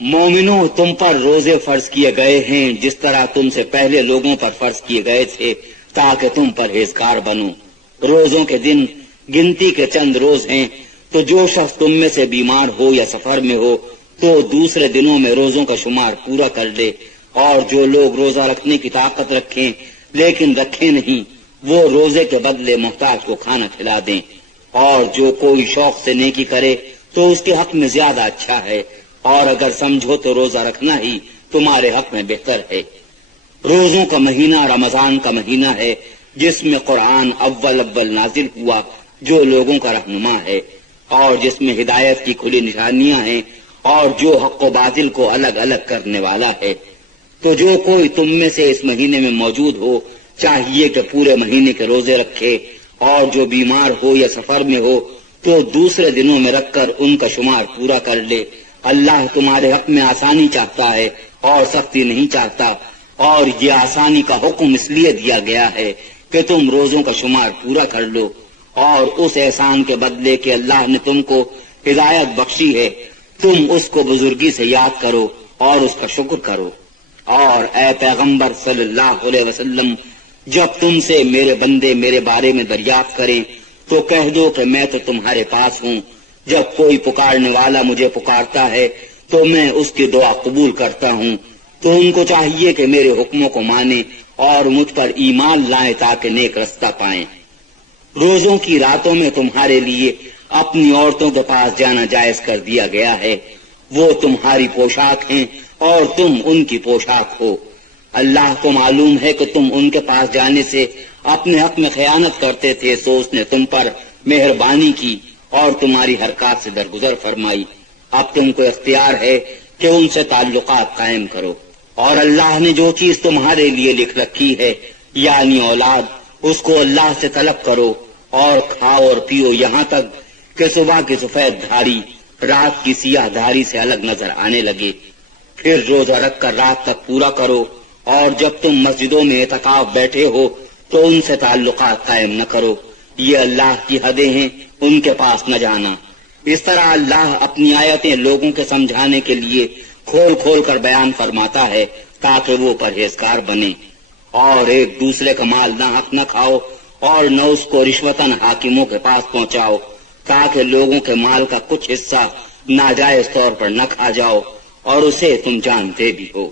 مومنوں، تم پر روزے فرض کیے گئے ہیں جس طرح تم سے پہلے لوگوں پر فرض کیے گئے تھے تاکہ تم پرہیزگار بنو۔ روزوں کے دن گنتی کے چند روز ہیں، تو جو شخص تم میں سے بیمار ہو یا سفر میں ہو تو دوسرے دنوں میں روزوں کا شمار پورا کر لے، اور جو لوگ روزہ رکھنے کی طاقت رکھیں لیکن رکھیں نہیں، وہ روزے کے بدلے محتاج کو کھانا کھلا دیں، اور جو کوئی شوق سے نیکی کرے تو اس کے حق میں زیادہ اچھا ہے، اور اگر سمجھو تو روزہ رکھنا ہی تمہارے حق میں بہتر ہے۔ روزوں کا مہینہ رمضان کا مہینہ ہے جس میں قرآن اول نازل ہوا، جو لوگوں کا رہنما ہے اور جس میں ہدایت کی کھلی نشانیاں ہیں اور جو حق و باطل کو الگ الگ کرنے والا ہے۔ تو جو کوئی تم میں سے اس مہینے میں موجود ہو چاہیے کہ پورے مہینے کے روزے رکھے، اور جو بیمار ہو یا سفر میں ہو تو دوسرے دنوں میں رکھ کر ان کا شمار پورا کر لے۔ اللہ تمہارے حق میں آسانی چاہتا ہے اور سختی نہیں چاہتا، اور یہ آسانی کا حکم اس لیے دیا گیا ہے کہ تم روزوں کا شمار پورا کر لو، اور اس احسان کے بدلے کہ اللہ نے تم کو ہدایت بخشی ہے تم اس کو بزرگی سے یاد کرو اور اس کا شکر کرو۔ اور اے پیغمبر صلی اللہ علیہ وسلم، جب تم سے میرے بندے میرے بارے میں دریافت کریں تو کہہ دو کہ میں تو تمہارے پاس ہوں۔ جب کوئی پکارنے والا مجھے پکارتا ہے تو میں اس کی دعا قبول کرتا ہوں۔ تو ان کو چاہیے کہ میرے حکموں کو مانیں اور مجھ پر ایمان لائیں تاکہ نیک رستہ پائیں۔ روزوں کی راتوں میں تمہارے لیے اپنی عورتوں کے پاس جانا جائز کر دیا گیا ہے، وہ تمہاری پوشاک ہیں اور تم ان کی پوشاک ہو۔ اللہ کو معلوم ہے کہ تم ان کے پاس جانے سے اپنے حق میں خیانت کرتے تھے، سو اس نے تم پر مہربانی کی اور تمہاری حرکات سے درگزر فرمائی۔ اب تم کو اختیار ہے کہ ان سے تعلقات قائم کرو، اور اللہ نے جو چیز تمہارے لیے لکھ رکھی ہے یعنی اولاد، اس کو اللہ سے طلب کرو اور کھاؤ اور پیو یہاں تک کہ صبح کی سفید دھاری رات کی سیاہ دھاری سے الگ نظر آنے لگے۔ پھر روزہ رکھ کر رات تک پورا کرو، اور جب تم مسجدوں میں اعتکاف بیٹھے ہو تو ان سے تعلقات قائم نہ کرو، یہ اللہ کی حدیں ہیں، ان کے پاس نہ جانا۔ اس طرح اللہ اپنی آیتیں لوگوں کے سمجھانے کے لیے کھول کھول کر بیان فرماتا ہے تاکہ وہ پرہیزگار بنے۔ اور ایک دوسرے کا مال ناحق نہ کھاؤ اور نہ اس کو رشوتاً حاکموں کے پاس پہنچاؤ تاکہ لوگوں کے مال کا کچھ حصہ ناجائز طور پر نہ کھا جاؤ، اور اسے تم جانتے بھی ہو۔